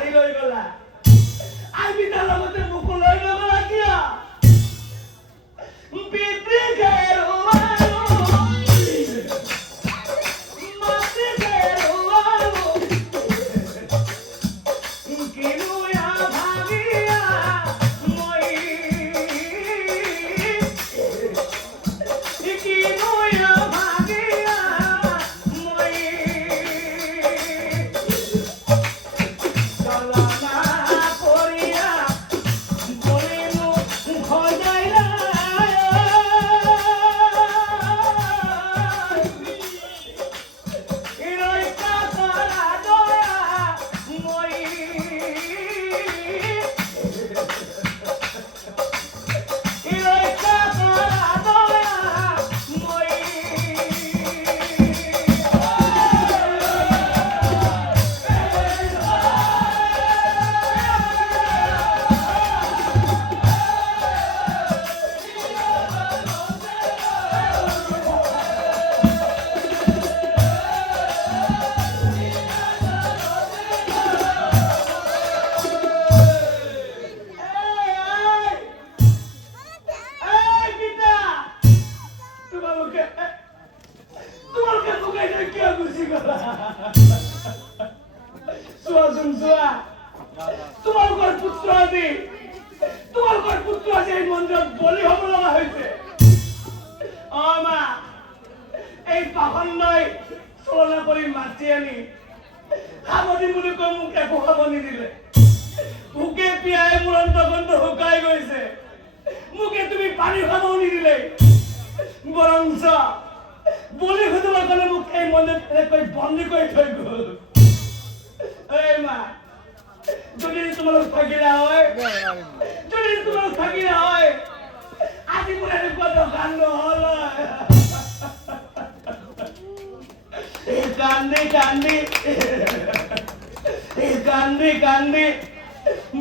গাড়ি লৈ গলা আমি তাৰ লগতে মোকো লৈ গলা কিয় পিতৃ ঘেৰু তোমালোকৰ পুত্ৰ আজি এই মন্দিৰত বলি হ'ব লগা হৈছে মা এই পাখণ্ডই চলনা কৰি মাতি আনি খাব দিম বুলি কৈ মোক একো খাব নিদিলে ভোকে পিয়াই মোৰ অন্তকণ্ঠ শুকাই গৈছে মোকে তুমি পানী খাবও নিদিলে বৰঞ্চ বলি খুজিবৰ কাৰণে মোক এই মন্দিৰত এনেকৈ বন্দী কৰি থৈ গ'ল এই মা যদি তোমালোক থাকিলা হয় আজি মোৰ এনেকুৱা দোকান নহ'ল কান্দি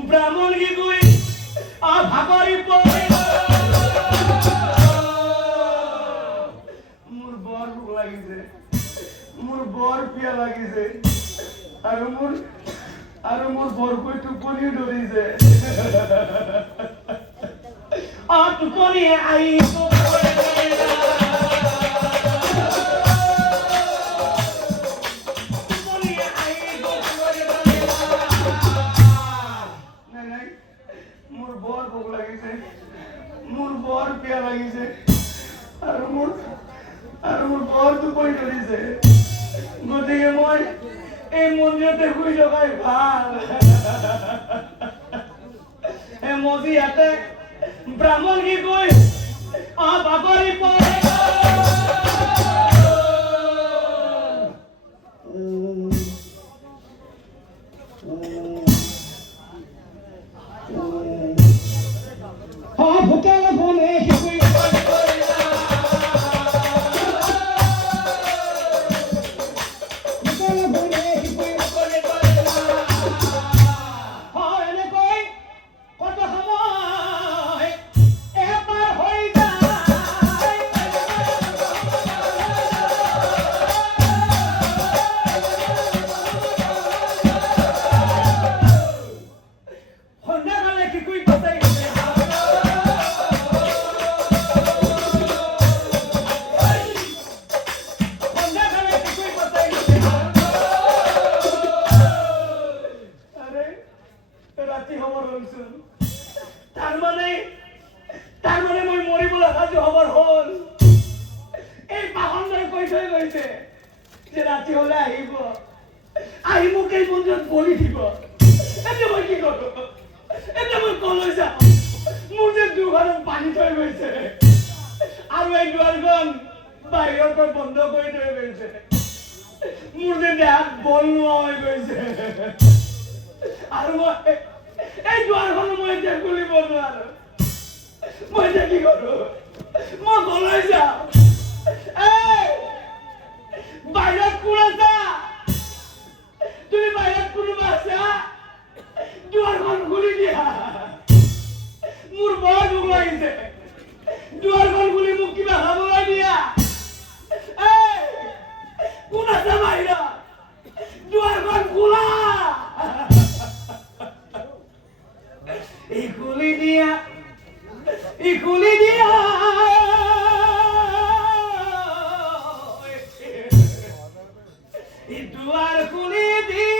ব্ৰাহ্মণ কি কৈ ভাগৰি পৰে মোৰ বৰ ভোক লাগিছে মোৰ বৰ পিয়া লাগিছে আৰু মোৰ বৰকৈ টোপনিও ধৰিছে টোপনি আহিব মোৰ বৰ ভোক লাগিছে মোৰ বৰ পিয়া লাগিছে আৰু মোৰ বৰ টোপনি ধৰিছে গতিকে মই এই মন্দিৰতে শুই থকাই ভাল মজি ইয়াতে ব্ৰাহ্মণ কি কৈ বাগৰি পৰে ভোকেলে ফোনে তাৰমানে মই মৰিবলৈ সাজু হবৰ হ'ল এই পাখণ্ডই কৈ থৈ গৈছে যে ৰাতি হলে আহি মোক এই মন্দিৰত বলি দিব এতিয়া মই কি কৰো এতিয়া মই কলৈ যাম মোৰ যে দুৱাৰত পানী থৈ গৈছে আৰু এই দুৱাৰখন বাহিৰৰ পৰা বন্ধ কৰি থৈ গৈছে মোৰ যে দেহাত বল নোহোৱা হৈ গৈছে আৰু মই এই দুৱাৰখন মই এতিয়া খুলিব নোৱাৰো মই এতিয়া কি কৰো মই কলৈ যাওঁ বাহিৰত কোন আছা তুমি বাহিৰত কোনোবা আছা দুৱাৰখন খুলি দিয়া মোৰ বৰ ভোক লাগিছে দুৱাৰখন খুলি মোক কিবা খাবলৈ দিয়া কোন আছে বাহিৰত দুৱাৰখন খোলা দুৱাৰ খুলি দি